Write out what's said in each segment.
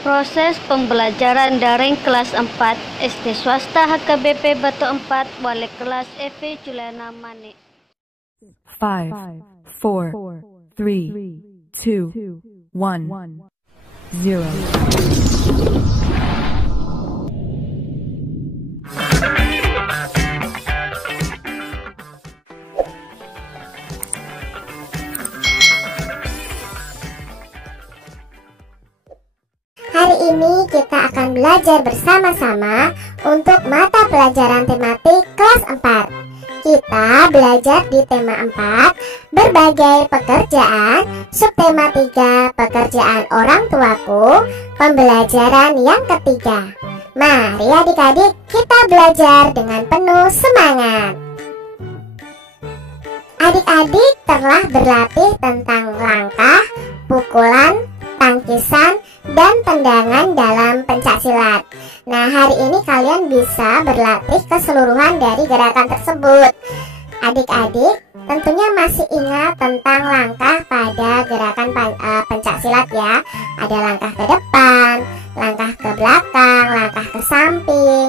Proses pembelajaran daring kelas 4 SD swasta HKBP Batu 4 wali kelas Evi Juliana Mane. 5, 4, 3, 2, 1, 0. Hari ini kita akan belajar bersama-sama untuk mata pelajaran tematik kelas 4. Kita belajar di tema 4, berbagai pekerjaan, subtema 3, pekerjaan orang tuaku, pembelajaran yang ketiga. Mari adik-adik kita belajar dengan penuh semangat. Adik-adik telah berlatih tentang langkah, pukulan, tangkisan, dan tendangan dalam pencaksilat. Nah, hari ini kalian bisa berlatih keseluruhan dari gerakan tersebut. Adik-adik tentunya masih ingat tentang langkah pada gerakan pencaksilat ya. Ada langkah ke depan, langkah ke belakang, langkah ke samping,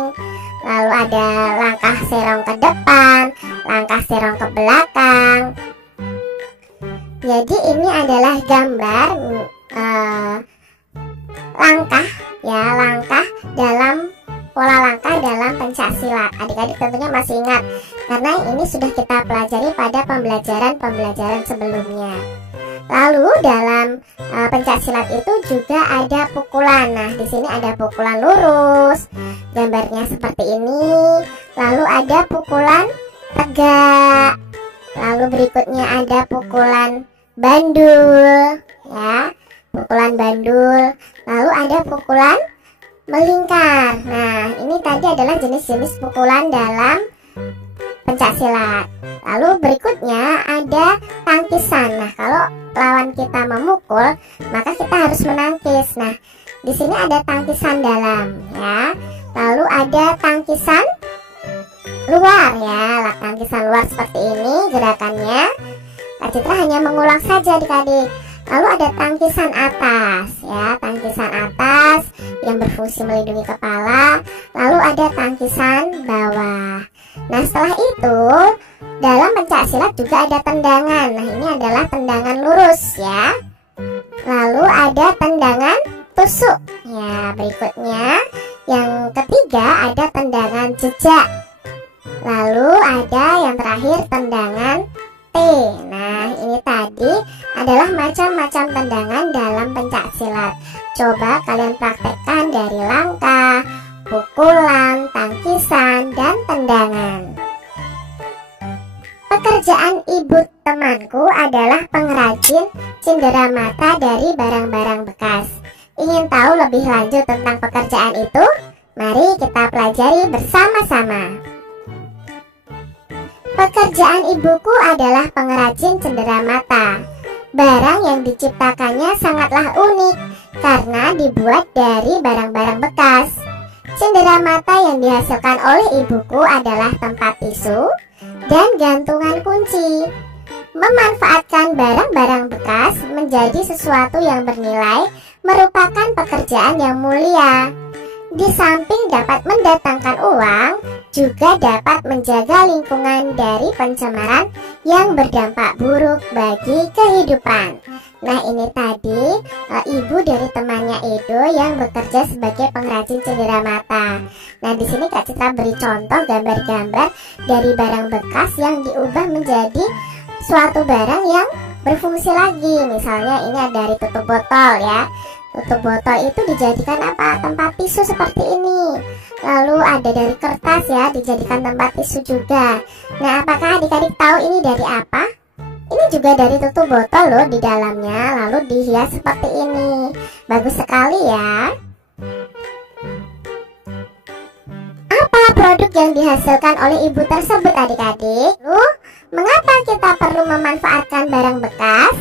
lalu ada langkah serong ke depan, langkah serong ke belakang. Jadi ini adalah gambar langkah dalam pola langkah dalam pencaksilat. Adik-adik tentunya masih ingat karena ini sudah kita pelajari pada pembelajaran sebelumnya. Lalu dalam pencaksilat itu juga ada pukulan. Nah, di sini ada pukulan lurus, gambarnya seperti ini. Lalu ada pukulan tegak. Lalu berikutnya ada pukulan bandul, ya. Pukulan bandul, lalu ada pukulan melingkar. Nah, ini tadi adalah jenis-jenis pukulan dalam pencaksilat. Lalu berikutnya ada tangkisan. Nah, kalau lawan kita memukul, maka kita harus menangkis. Nah, di sini ada tangkisan dalam, ya. Lalu ada tangkisan luar, ya. Tangkisan luar seperti ini gerakannya. Kak Citra hanya mengulang saja adik-adik. Lalu ada tangkisan atas, ya, tangkisan atas yang berfungsi melindungi kepala. Lalu ada tangkisan bawah. Nah, setelah itu dalam pencaksilat juga ada tendangan. Nah, ini adalah tendangan lurus, ya. Lalu ada tendangan tusuk. Ya, berikutnya yang ketiga ada tendangan jejak. Lalu ada yang terakhir tendangan T. Nah, ini tadi adalah macam-macam tendangan dalam pencaksilat. Coba kalian praktekkan dari langkah, pukulan, tangkisan, dan tendangan. Pekerjaan ibu temanku adalah pengrajin cindera mata dari barang-barang bekas. Ingin tahu lebih lanjut tentang pekerjaan itu? Mari kita pelajari bersama-sama. Pekerjaan ibuku adalah pengrajin cendera mata. Barang yang diciptakannya sangatlah unik karena dibuat dari barang-barang bekas. Cendera mata yang dihasilkan oleh ibuku adalah tempat tisu dan gantungan kunci. Memanfaatkan barang-barang bekas menjadi sesuatu yang bernilai merupakan pekerjaan yang mulia. Di samping dapat mendatangkan uang, juga dapat menjaga lingkungan dari pencemaran yang berdampak buruk bagi kehidupan. Nah, ini tadi ibu dari temannya Edo yang bekerja sebagai pengrajin cendera mata. Nah, di sini Kak Citra beri contoh gambar-gambar dari barang bekas yang diubah menjadi suatu barang yang berfungsi lagi. Misalnya ini ada dari tutup botol, ya. Tutup botol itu dijadikan apa? Tempat tisu seperti ini. Lalu ada dari kertas, ya, dijadikan tempat tisu juga. Nah, apakah adik-adik tahu ini dari apa? Ini juga dari tutup botol loh di dalamnya. Lalu dihias seperti ini. Bagus sekali ya. Apa produk yang dihasilkan oleh ibu tersebut adik-adik? Lalu, mengapa kita perlu memanfaatkan barang bekas?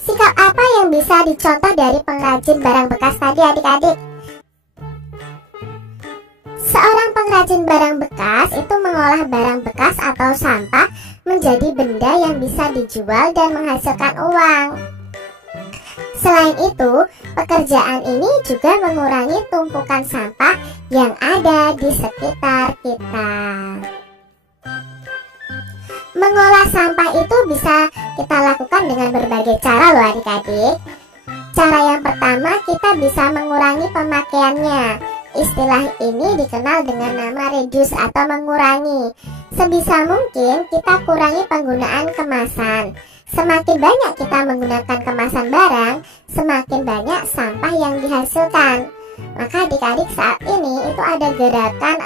Sikap apa yang bisa dicontoh dari pengrajin barang bekas tadi adik-adik? Seorang pengrajin barang bekas itu mengolah barang bekas atau sampah menjadi benda yang bisa dijual dan menghasilkan uang. Selain itu, pekerjaan ini juga mengurangi tumpukan sampah yang ada di sekitar kita. Mengolah sampah itu bisa kita lakukan dengan berbagai cara loh adik-adik. Cara yang pertama, kita bisa mengurangi pemakaiannya. Istilah ini dikenal dengan nama reduce atau mengurangi. Sebisa mungkin kita kurangi penggunaan kemasan. Semakin banyak kita menggunakan kemasan barang, semakin banyak sampah yang dihasilkan. Maka adik-adik saat ini itu ada gerakan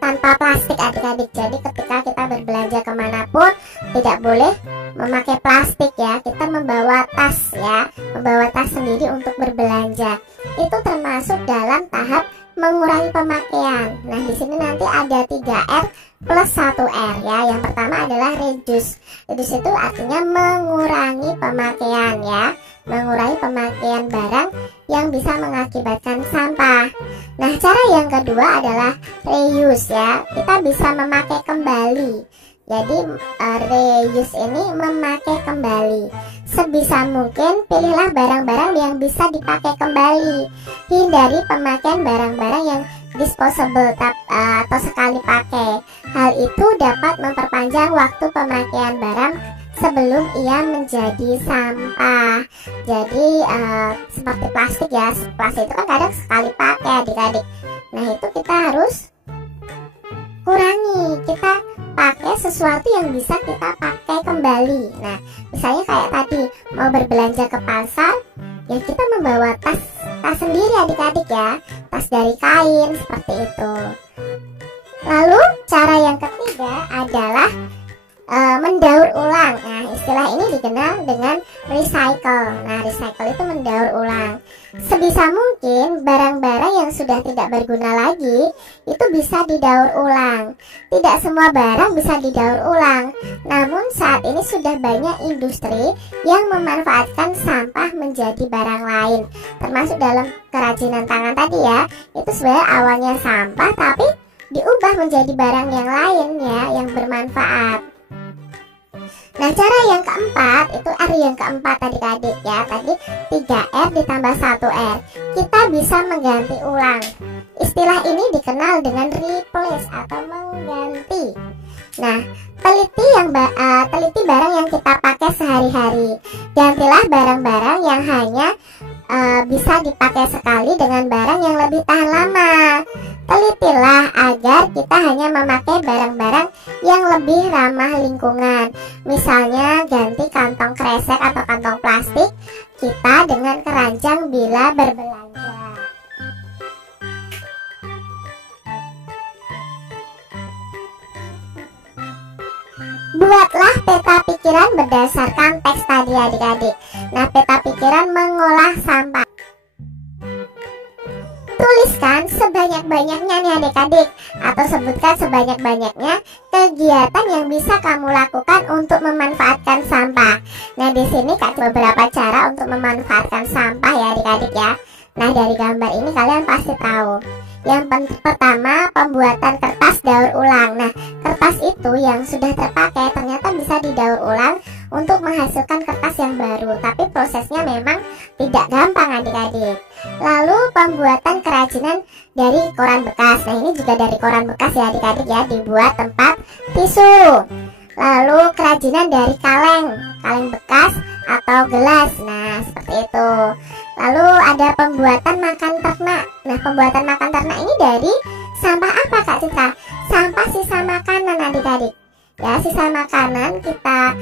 tanpa plastik adik-adik. Jadi ketika kita berbelanja kemanapun tidak boleh memakai plastik ya. Kita membawa tas ya, membawa tas sendiri untuk berbelanja. Itu termasuk dalam tahap mengurangi pemakaian. Nah, di sini nanti ada 3R plus 1R ya. Yang pertama adalah reduce. Reduce itu artinya mengurangi pemakaian ya. Mengurangi pemakaian barang yang bisa mengakibatkan sampah. Nah, cara yang kedua adalah reuse ya. Kita bisa memakai kembali. Jadi reuse ini memakai kembali. Sebisa mungkin pilihlah barang-barang yang bisa dipakai kembali. Hindari pemakaian barang-barang yang disposable atau sekali pakai. Hal itu dapat memperpanjang waktu pemakaian barang sebelum ia menjadi sampah. Jadi seperti plastik ya. Plastik itu kan kadang sekali pakai adik-adik. Nah, itu kita harus kurangi. Kita pakai sesuatu yang bisa kita pakai kembali. Nah, misalnya kayak tadi mau berbelanja ke pasar, ya kita membawa tas sendiri adik-adik ya, tas dari kain seperti itu. Lalu cara yang ketiga adalah mendaur ulang. Nah, istilah ini dikenal dengan recycle. Nah, recycle itu mendaur ulang. Sebisa mungkin barang-barang yang sudah tidak berguna lagi itu bisa didaur ulang. Tidak semua barang bisa didaur ulang. Namun saat ini sudah banyak industri yang memanfaatkan sampah menjadi barang lain. Termasuk dalam kerajinan tangan tadi ya. Itu sebenarnya awalnya sampah tapi diubah menjadi barang yang lain ya, yang bermanfaat. Nah, cara yang keempat itu R yang keempat adik-adik ya. Tadi 3R ditambah 1R. Kita bisa mengganti ulang. Istilah ini dikenal dengan replace atau mengganti. Nah, teliti barang yang kita pakai sehari-hari. Gantilah barang-barang yang hanya bisa dipakai sekali dengan barang yang lebih tahan lama. Telitilah agar kita hanya memakai barang-barang yang lebih ramah lingkungan. Misalnya ganti kantong kresek atau kantong plastik kita dengan keranjang bila berbelanja. Buatlah peta pikiran berdasarkan teks tadi adik-adik. Nah, peta pikiran mengolah sampah. Tuliskan sebanyak-banyaknya nih adik-adik, atau sebutkan sebanyak-banyaknya kegiatan yang bisa kamu lakukan untuk memanfaatkan sampah. Nah, di sini Kak beberapa cara untuk memanfaatkan sampah ya adik-adik ya. Nah, dari gambar ini kalian pasti tahu. Yang pertama, pembuatan kertas daur ulang. Nah, kertas itu yang sudah terpakai ternyata bisa didaur ulang untuk menghasilkan kertas yang baru. Tapi prosesnya memang tidak gampang adik-adik. Lalu pembuatan kerajinan dari koran bekas. Nah, ini juga dari koran bekas ya adik-adik ya, dibuat tempat tisu. Lalu kerajinan dari kaleng bekas atau gelas. Nah, seperti itu. Lalu ada pembuatan makan ternak. Nah, pembuatan makan ternak ini dari sampah apa Kak Citra? Sampah sisa makanan adik-adik. Ya, sisa makanan kita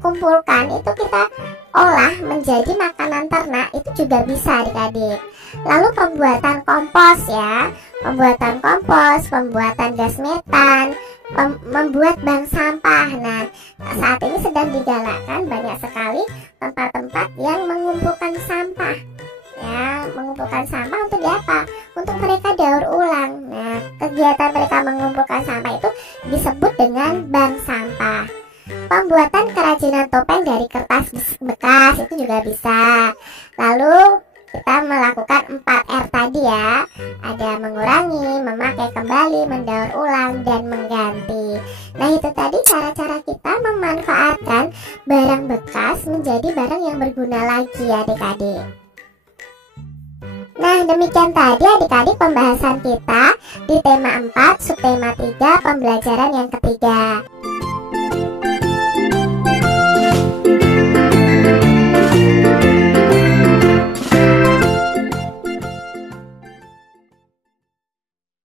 kumpulkan, itu kita olah menjadi makanan ternak, itu juga bisa adik-adik. Lalu pembuatan kompos ya. Pembuatan kompos, pembuatan gas metan, membuat bank sampah. Nah, saat ini sedang digalakkan banyak sekali tempat-tempat yang mengumpulkan sampah. Ya, mengumpulkan sampah untuk apa? Untuk mereka daur ulang. Nah, kegiatan mereka mengumpulkan sampah itu disebut dengan bank sampah. Pembuatan kerajinan topeng dari kertas bekas itu juga bisa. Lalu kita melakukan 4R tadi ya. Ada mengurangi, memakai kembali, mendaur ulang, dan mengganti. Nah, itu tadi cara-cara kita memanfaatkan barang bekas menjadi barang yang berguna lagi ya adik-adik. Nah, demikian tadi adik-adik pembahasan kita di tema 4, subtema 3, pembelajaran yang ketiga.